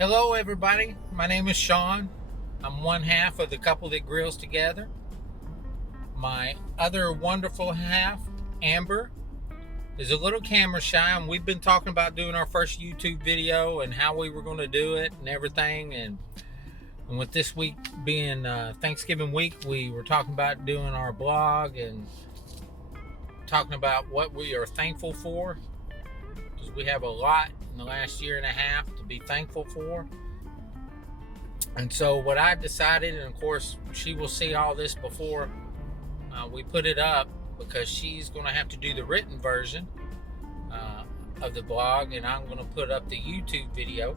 Hello, everybody. My name is Sean. I'm one half of the couple that grills together. My other wonderful half, Amber, is a little camera shy, and we've been talking about doing our first YouTube video and how we were going to do it and everything. And with this week being Thanksgiving week, we were talking about doing our blog and talking about what we are thankful for, because we have a lot in the last year and a half to be thankful for. And so what I decided, and of course she will see all this before we put it up, because she's going to have to do the written version of the blog, and I'm going to put up the YouTube video.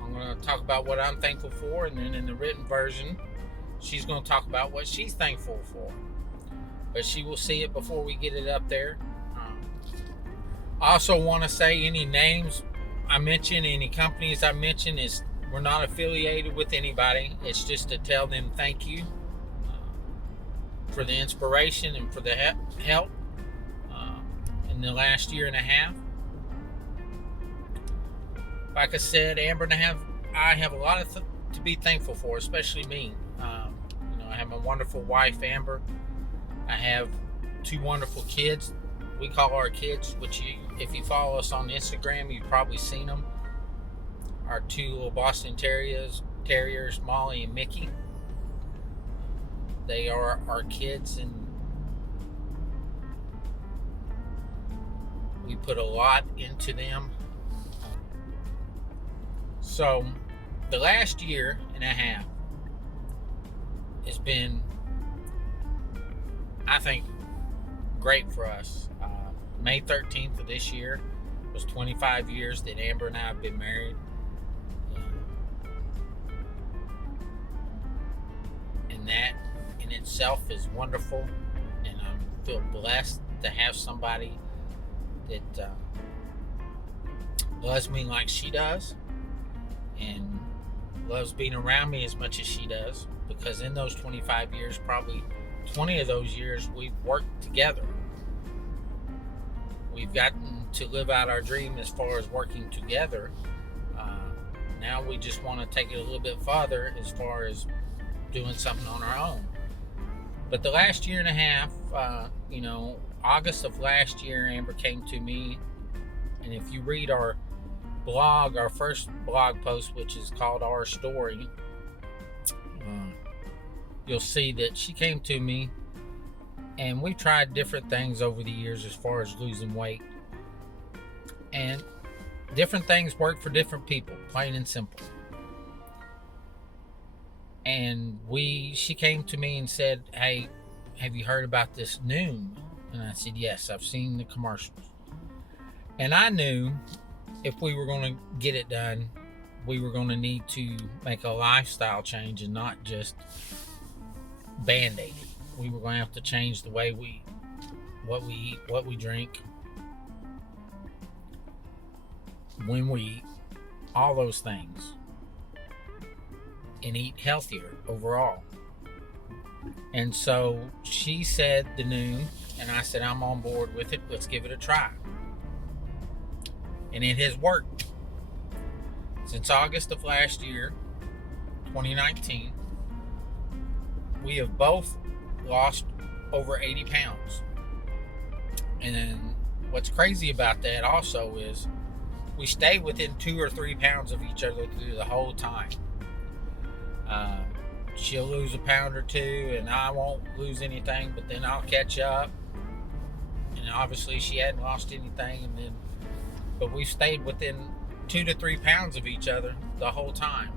I'm going to talk about what I'm thankful for, and then in the written version she's going to talk about what she's thankful for. But she will see it before we get it up there. I also want to say any names I mention, any companies I mention, we're not affiliated with anybody. It's just to tell them thank you for the inspiration and for the help in the last year and a half. Like I said, Amber and I have a lot to be thankful for, especially me. I have my wonderful wife, Amber. I have two wonderful kids. We call our kids, which if you follow us on Instagram, you've probably seen them. Our two little Boston Terriers, Molly and Mickey. They are our kids, and we put a lot into them. So the last year and a half has been, I think, great for us. May 13th of this year was 25 years that Amber and I have been married. And that in itself is wonderful, and I feel blessed to have somebody that loves me like she does and loves being around me as much as she does, because in those 25 years, probably 20 of those years, we've worked together. We've gotten to live out our dream as far as working together. Now we just want to take it a little bit farther as far as doing something on our own. But the last year and a half, August of last year, Amber came to me, and if you read our blog, our first blog post, which is called Our Story, you'll see that she came to me, and we tried different things over the years as far as losing weight, and different things work for different people, plain and simple. And she came to me and said, "Hey, have you heard about this Noom?" And I said, "Yes, I've seen the commercials." And I knew if we were going to get it done, we were going to need to make a lifestyle change and not just band-aid it. We were going to have to change the way what we eat, what we drink, when we eat, all those things, and eat healthier overall. And so she said the Noom, and I said, I'm on board with it. Let's give it a try. And it has worked. Since August of last year, 2019, we have both lost over 80 pounds. And then what's crazy about that also is we stay within 2 or 3 pounds of each other through the whole time. She'll lose a pound or two, and I won't lose anything, but then I'll catch up. And obviously she hadn't lost anything, but we stayed within 2 to 3 pounds of each other the whole time.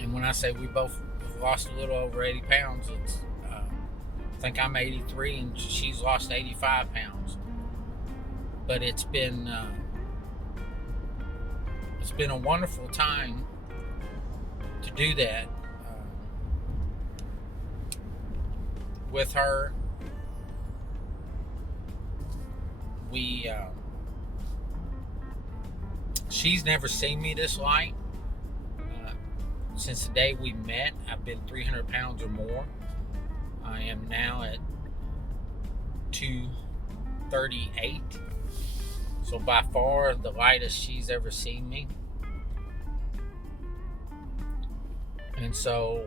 And when I say we both have lost a little over 80 pounds, it's I think I'm 83 and she's lost 85 pounds. But it's been a wonderful time to do that with her. She's never seen me this light. Since the day we met, I've been 300 pounds or more. I am now at 238. So by far the lightest she's ever seen me. And so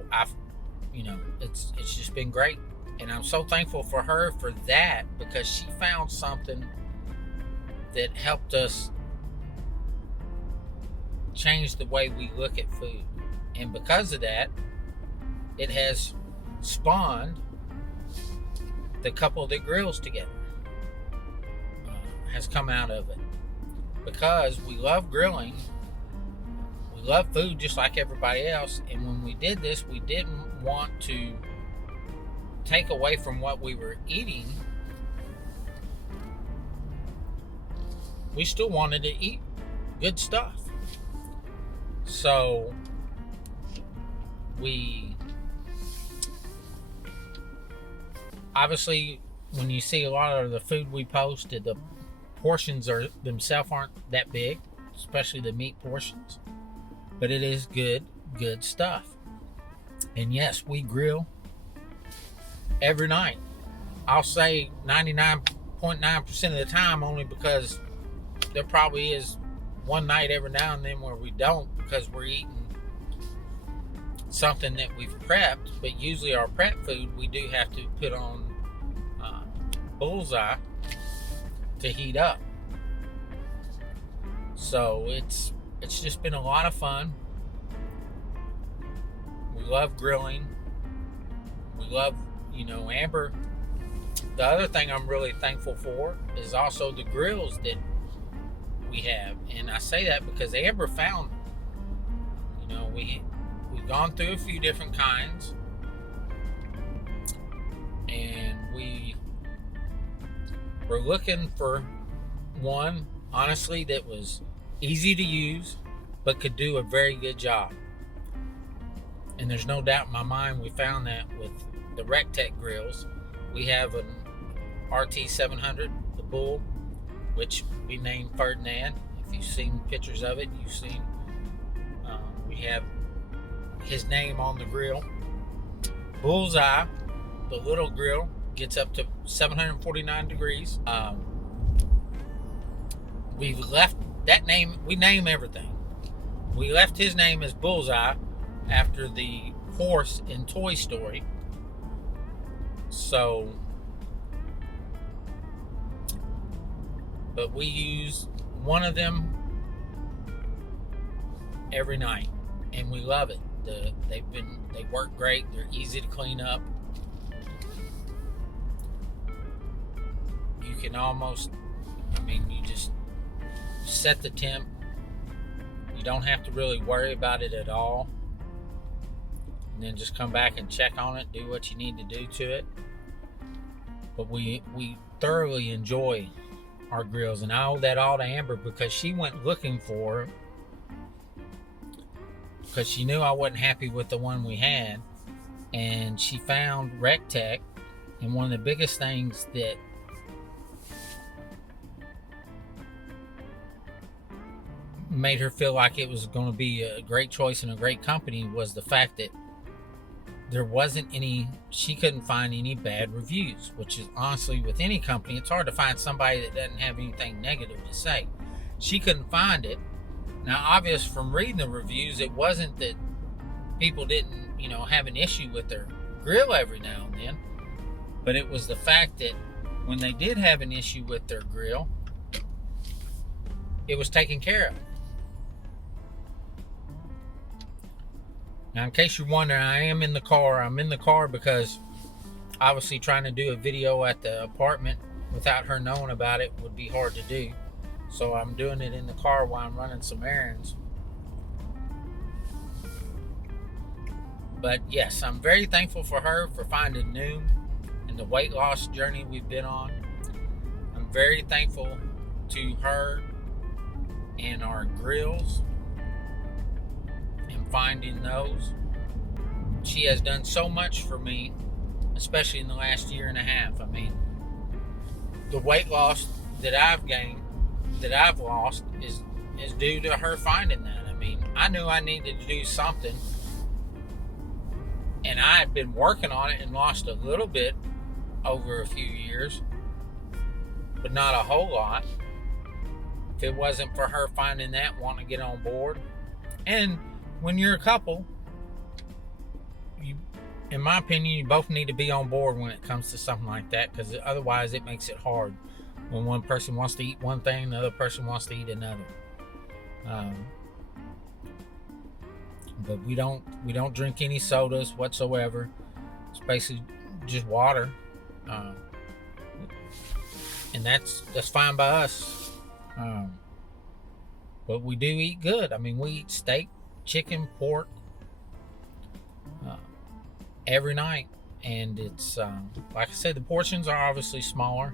it's just been great. And I'm so thankful for her for that, because she found something that helped us change the way we look at food. And because of that, it has spawned the couple that grills together. Has come out of it. Because we love grilling, we love food just like everybody else, and when we did this, we didn't want to take away from what we were eating. We still wanted to eat good stuff. So we obviously, when you see a lot of the food we posted, the portions themselves aren't that big, especially the meat portions, but it is good stuff. And yes, we grill every night. I'll say 99.9% of the time, only because there probably is one night every now and then where we don't, because we're eating something that we've prepped. But usually our prep food, we do have to put on bullseye to heat up. So it's just been a lot of fun. We love grilling. We love, Amber. The other thing I'm really thankful for is also the grills that we have. And I say that because Amber found, we've gone through a few different kinds, and we were looking for one, honestly, that was easy to use but could do a very good job. And there's no doubt in my mind we found that with the Rectech grills. We have an RT700, the Bull, which we named Ferdinand. If you've seen pictures of it, you've seen we have his name on the grill. Bullseye, the little grill, gets up to 749 degrees. We've left that name. We name everything. We left his name as Bullseye after the horse in Toy Story. So, but we use one of them every night, and we love it. They work great. They're easy to clean up. You can almost, you just set the temp. You don't have to really worry about it at all. And then just come back and check on it, do what you need to do to it. But we thoroughly enjoy our grills, and I owe that all to Amber, because she went looking for, because she knew I wasn't happy with the one we had, and she found Rectech. And one of the biggest things that made her feel like it was going to be a great choice and a great company was the fact that there wasn't any, she couldn't find any bad reviews, which is honestly, with any company, it's hard to find somebody that doesn't have anything negative to say. She couldn't find it. Now, obvious from reading the reviews, it wasn't that people didn't, have an issue with their grill every now and then, but it was the fact that when they did have an issue with their grill, it was taken care of. Now, in case you're wondering, I am in the car. I'm in the car because obviously trying to do a video at the apartment without her knowing about it would be hard to do. So I'm doing it in the car while I'm running some errands. But yes, I'm very thankful for her for finding Noom and the weight loss journey we've been on. I'm very thankful to her and our grills and finding those. She has done so much for me, especially in the last year and a half. The weight loss that I've gained, that I've lost, is due to her finding that. I knew I needed to do something, and I had been working on it and lost a little bit over a few years, but not a whole lot. if it wasn't for her finding that, wanting to get on board. And when you're a couple, you, in my opinion, you both need to be on board when it comes to something like that, because otherwise it makes it hard when one person wants to eat one thing, the other person wants to eat another. But we don't drink any sodas whatsoever. It's basically just water, and that's fine by us. But we do eat good. I mean, we eat steak, chicken, pork every night, and it's like I said, the portions are obviously smaller,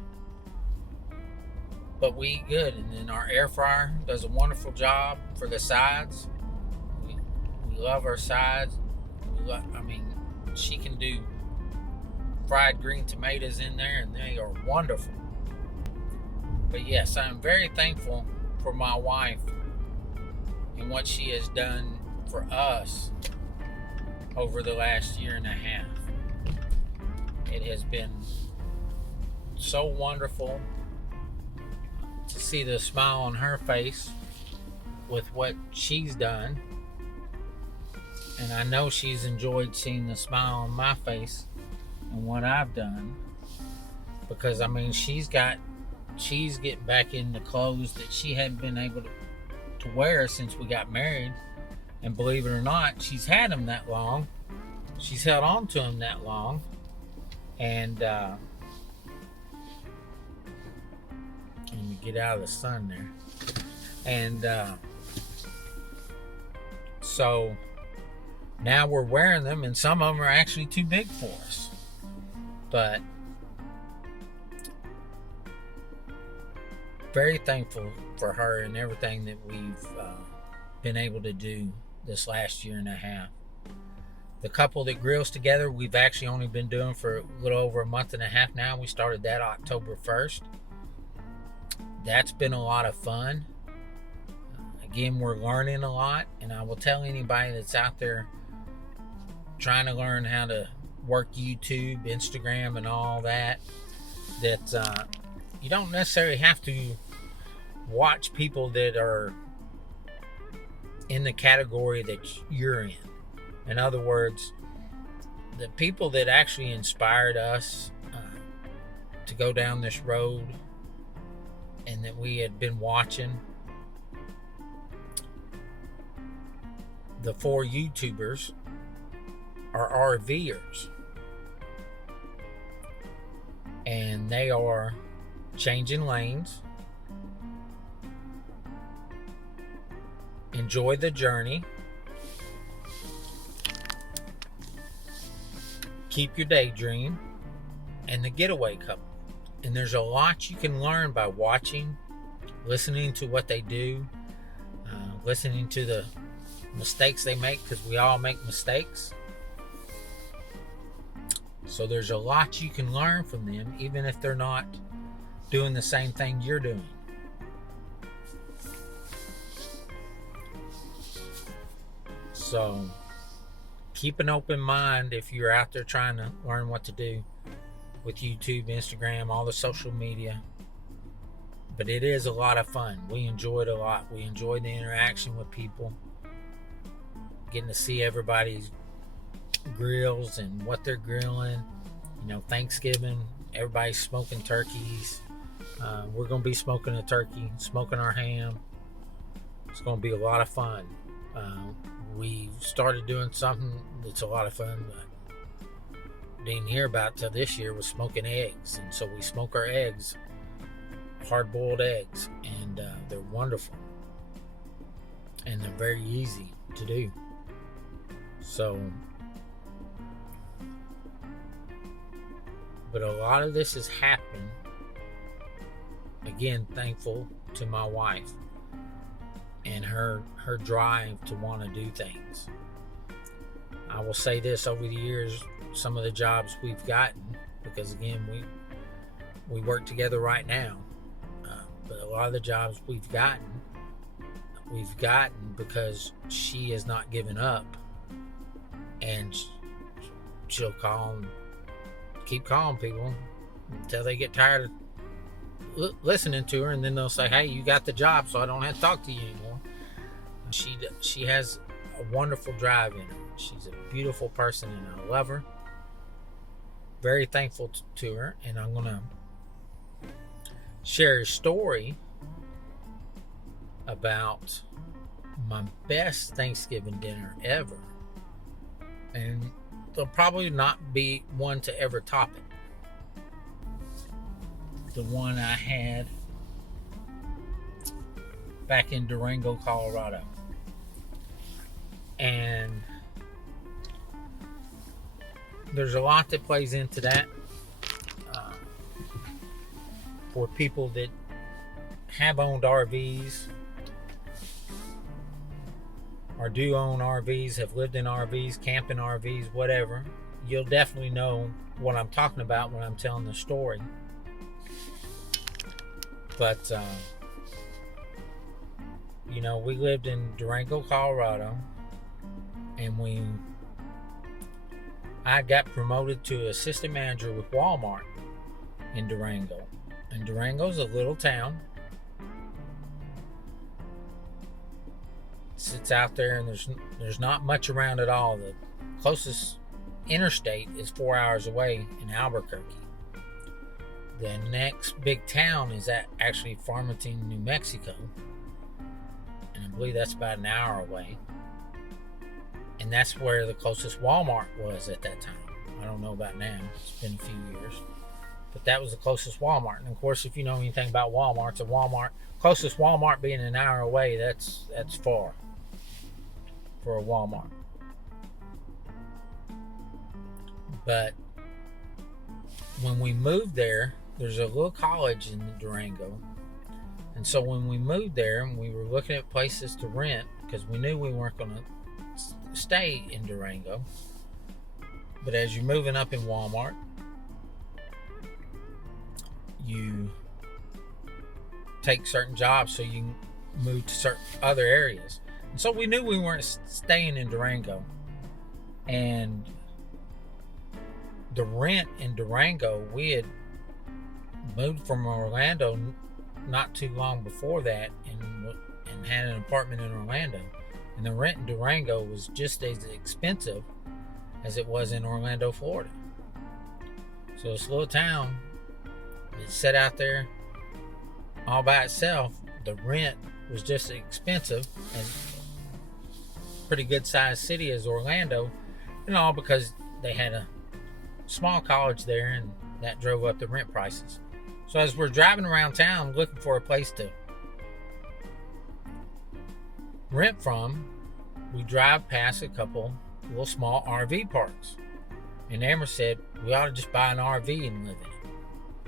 but we eat good. And then our air fryer does a wonderful job for the sides. We love our sides. I mean, she can do fried green tomatoes in there, and they are wonderful. But yes, I'm very thankful for my wife and what she has done for us over the last year and a half. It has been so wonderful to see the smile on her face with what she's done. And I know she's enjoyed seeing the smile on my face and what I've done. Because, I mean, she's getting back into clothes that she hadn't been able to wear since we got married. And believe it or not, she's had them that long. She's held on to them that long. And let me get out of the sun there. And so now we're wearing them, and some of them are actually too big for us. But very thankful for her and everything that we've been able to do this last year and a half. The couple that grills together, we've actually only been doing for a little over a month and a half now. We started that October 1st. That's been a lot of fun. Again, we're learning a lot, and I will tell anybody that's out there trying to learn how to work YouTube, Instagram, and all that, that you don't necessarily have to watch people that are in the category that you're in. In other words, the people that actually inspired us to go down this road and that we had been watching, the 4 YouTubers are RVers. And they are changing lanes, enjoy the journey, keep your daydream, and the getaway couple. And there's a lot you can learn by watching, listening to what they do, listening to the mistakes they make, because we all make mistakes. So there's a lot you can learn from them, even if they're not doing the same thing you're doing. So keep an open mind if you're out there trying to learn what to do with YouTube, Instagram, all the social media. But it is a lot of fun. We enjoy it a lot. We enjoy the interaction with people, getting to see everybody's grills and what they're grilling. You know, Thanksgiving, everybody's smoking turkeys. We're going to be smoking a turkey, smoking our ham. It's going to be a lot of fun. We started doing something that's a lot of fun, but didn't hear about till this year, was smoking eggs. And so we smoke our eggs, hard-boiled eggs, and they're wonderful. And they're very easy to do. So, but a lot of this has happened, again, thankful to my wife and her drive to want to do things. I will say this, over the years, some of the jobs we've gotten, because again, we work together right now, but a lot of the jobs we've gotten because she has not given up, and she'll keep calling people until they get tired listening to her, and then they'll say, "Hey, you got the job, so I don't have to talk to you anymore." She has a wonderful drive in her. She's a beautiful person, and I love her. Very thankful to her, and I'm gonna share a story about my best Thanksgiving dinner ever, and there'll probably not be one to ever top it. The one I had back in Durango, Colorado. And there's a lot that plays into that for people that have owned RVs or do own RVs, have lived in RVs, camp in RVs, whatever. You'll definitely know what I'm talking about when I'm telling the story. But we lived in Durango, Colorado, and I got promoted to assistant manager with Walmart in Durango. And Durango's a little town. It sits out there, and there's not much around at all. The closest interstate is 4 hours away in Albuquerque. The next big town is actually Farmington, New Mexico, and I believe that's about an hour away. And that's where the closest Walmart was at that time. I don't know about now. It's been a few years. But that was the closest Walmart. And of course, if you know anything about Walmarts, closest Walmart being an hour away, that's far for a Walmart. But when we moved there, there's a little college in Durango. And so when we moved there, and we were looking at places to rent, because we knew we weren't going to stay in Durango. But as you're moving up in Walmart, you take certain jobs so you can move to certain other areas. And so we knew we weren't staying in Durango. And the rent in Durango, we had moved from Orlando not too long before that, and had an apartment in Orlando. And the rent in Durango was just as expensive as it was in Orlando, Florida. So this little town, it's set out there all by itself. The rent was just as expensive, and pretty good sized city as Orlando, and all because they had a small college there, and that drove up the rent prices. So as we're driving around town looking for a place to rent from, we drive past a couple little small RV parks. And Amber said, we ought to just buy an RV and live in it.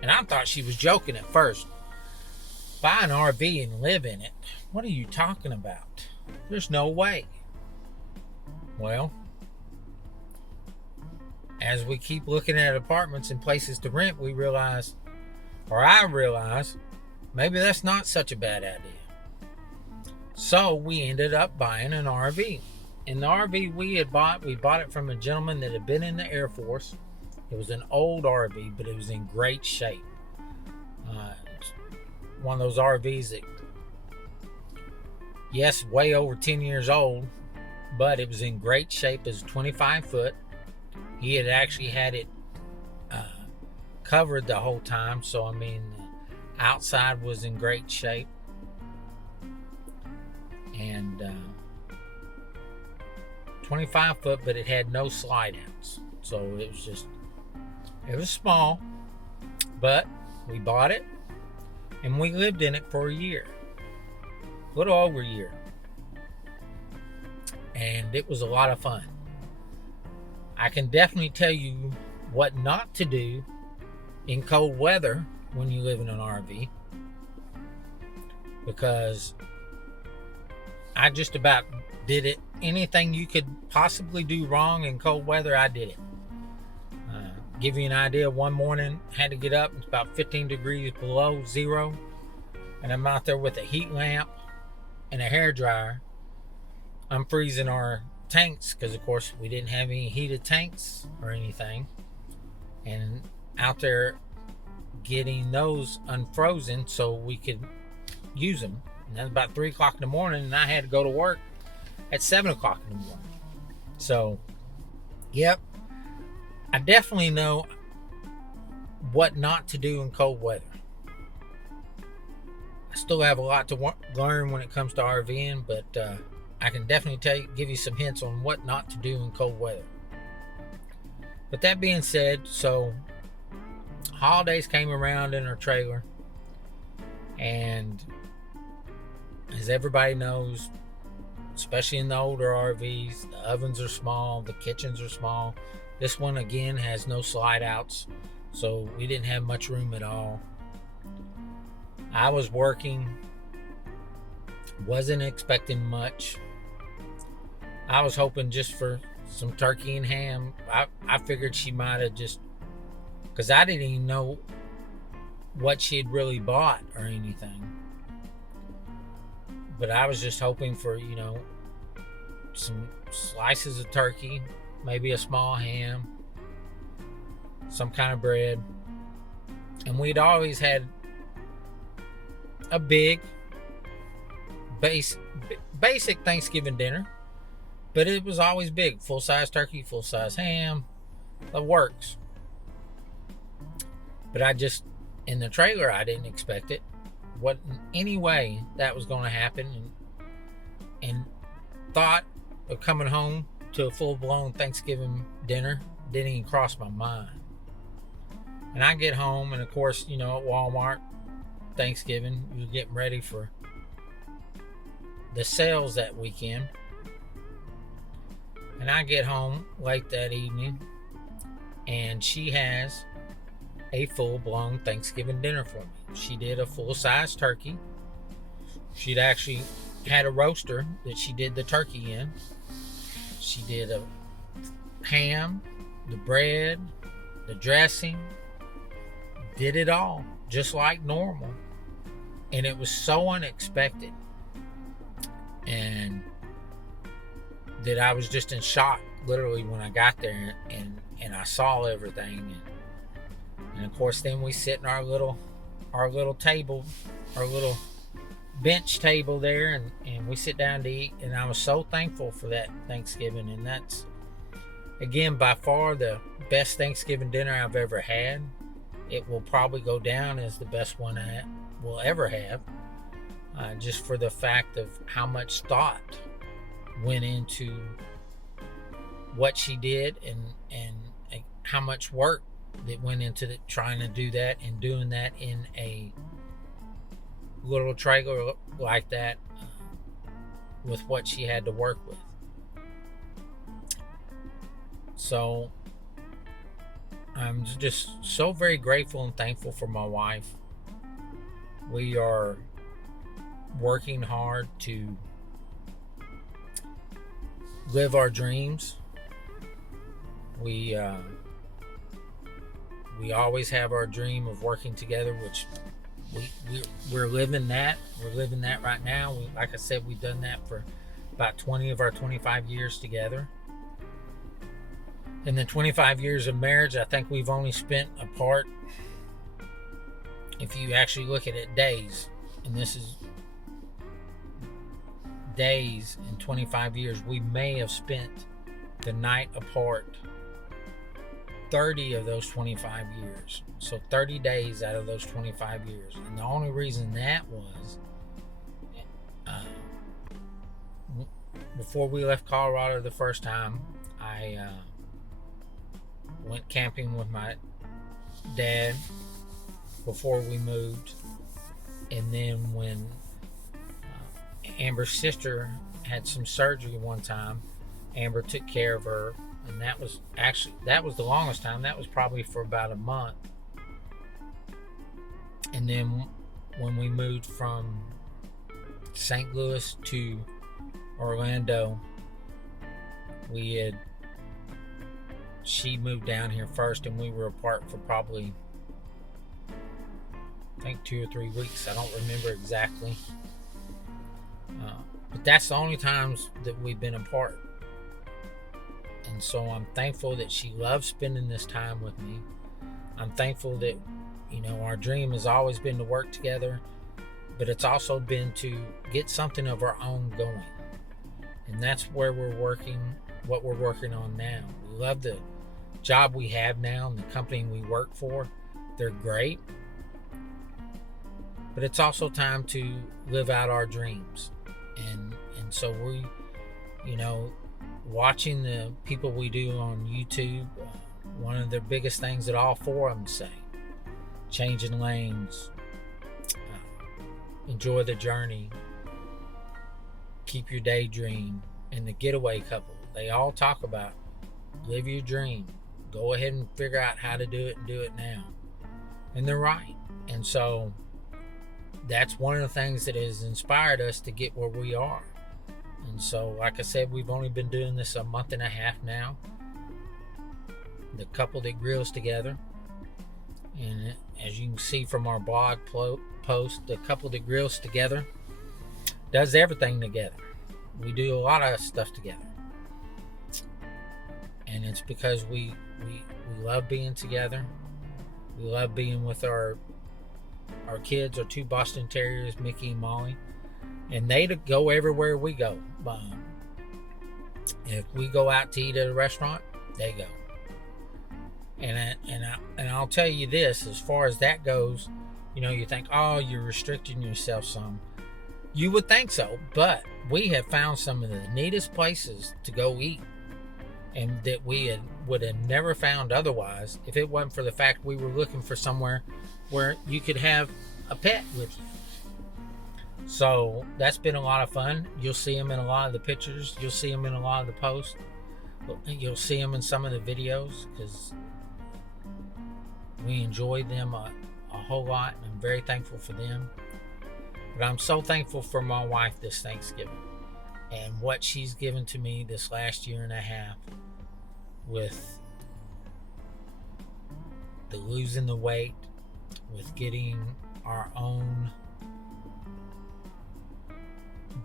And I thought she was joking at first. Buy an RV and live in it? What are you talking about? There's no way. Well, as we keep looking at apartments and places to rent, I realized, maybe that's not such a bad idea. So we ended up buying an RV. And the RV we bought it from a gentleman that had been in the Air Force. It was an old RV, but it was in great shape. One of those RVs that, yes, way over 10 years old, but it was in great shape. It was 25 foot. He had actually had it covered the whole time. So, I mean, the outside was in great shape. And 25 foot, but it had no slide outs. So it was small, but we bought it and we lived in it for a year, a little over a year. And it was a lot of fun. I can definitely tell you what not to do in cold weather when you live in an RV, because I just about did it. Anything you could possibly do wrong in cold weather, I did it. Give you an idea, one morning, had to get up, it's about 15 degrees below zero, and I'm out there with a heat lamp and a hairdryer. I'm freezing our tanks, because of course we didn't have any heated tanks or anything. And out there getting those unfrozen so we could use them. And that's about 3 o'clock in the morning, and I had to go to work at 7 o'clock in the morning. So, yep, I definitely know what not to do in cold weather. I still have a lot to learn when it comes to RVing, but I can definitely give you some hints on what not to do in cold weather. But that being said, so holidays came around in our trailer, and as everybody knows, especially in the older RVs, the ovens are small, the kitchens are small. This one again has no slide outs, so we didn't have much room at all. I was working, wasn't expecting much. I was hoping just for some turkey and ham. I figured she might have just, because I didn't even know what she had really bought or anything. But I was just hoping for, some slices of turkey, maybe a small ham, some kind of bread. And we'd always had a big, basic Thanksgiving dinner. But it was always big. Full-size turkey, full-size ham, the works. But in the trailer, I didn't expect it. Wasn't any way that was going to happen. And thought of coming home to a full-blown Thanksgiving dinner didn't even cross my mind. And I get home, and of course, at Walmart, Thanksgiving, we were getting ready for the sales that weekend. And I get home late that evening, and she has a full-blown Thanksgiving dinner for me. She did a full-size turkey. She'd actually had a roaster that she did the turkey in. She did a ham, the bread, the dressing, did it all just like normal. And it was so unexpected, and that I was just in shock literally when I got there and I saw everything. And of course then we sit in our little table, our little bench table there, and we sit down to eat. And I was so thankful for that Thanksgiving. And that's, again, by far the best Thanksgiving dinner I've ever had. It will probably go down as the best one I will ever have, just for the fact of how much thought went into what she did, and how much work that went into trying to do that, and doing that in a little trailer like that, with what she had to work with. So I'm just so very grateful and thankful for my wife. We are working hard to live our dreams. We always have our dream of working together, which we're living that. We're living that right now. Like I said, we've done that for about 20 of our 25 years together. In the 25 years of marriage, I think we've only spent apart, if you actually look at it, days, and this is days in 25 years, we may have spent the night apart 30 of those 25 years. So 30 days out of those 25 years. And the only reason that was, before we left Colorado the first time, I went camping with my dad before we moved. And then when Amber's sister had some surgery one time, Amber took care of her, and that was the longest time. That was probably for about a month. And then when we moved from St. Louis to Orlando, she moved down here first, and we were apart for probably, I think, 2 or 3 weeks. I don't remember exactly. But that's the only times that we've been apart. And so I'm thankful that she loves spending this time with me. I'm thankful that You know, our dream has always been to work together, but it's also been to get something of our own going. And that's where we're working, what we're working on now. We love the job we have now and the company we work for. They're great. But it's also time to live out our dreams. And so we, you know, watching the people we do on YouTube, one of the biggest things that all four of them say, changing lanes, enjoy the journey, keep your daydream, and the getaway couple. They all talk about live your dream. Go ahead and figure out how to do it and do it now. And they're right. And so that's one of the things that has inspired us to get where we are. And so, like I said, we've only been doing this a month and a half now. The couple that grills together. And as you can see from our blog post, the couple that grills together does everything together. We do a lot of stuff together. And it's because we love being together. We love being with our kids, our two Boston Terriers, Mickey and Molly. And they go everywhere we go. If we go out to eat at a restaurant, they go. And I'll tell you this, as far as that goes, you know, you think, oh, you're restricting yourself some. You would think so, but we have found some of the neatest places to go eat, and that we would have never found otherwise if it wasn't for the fact we were looking for somewhere where you could have a pet with you. So that's been a lot of fun. You'll see them in a lot of the pictures. You'll see them in a lot of the posts. You'll see them in some of the videos because we enjoy them a whole lot, and I'm very thankful for them. But I'm so thankful for my wife this Thanksgiving and what she's given to me this last year and a half with the losing the weight, with getting our own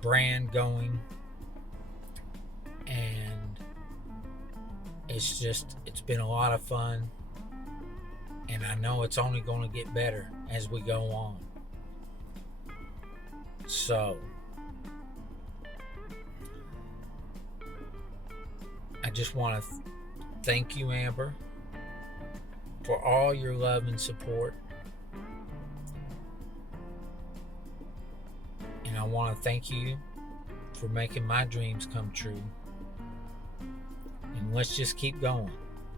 brand going, and it's been a lot of fun, and I know it's only going to get better as we go on. So I just want to thank you, Amber, for all your love and support. And I want to thank you for making my dreams come true. And let's just keep going.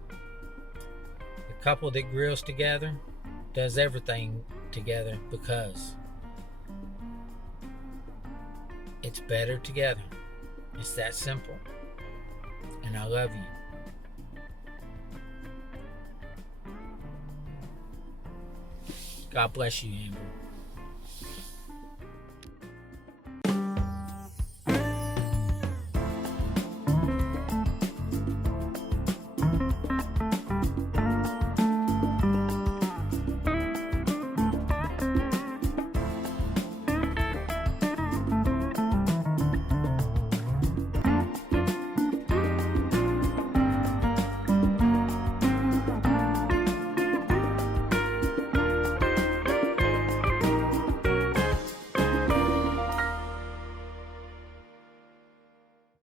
The couple that grills together does everything together because it's better together. It's that simple. And I love you. God bless you, Amber.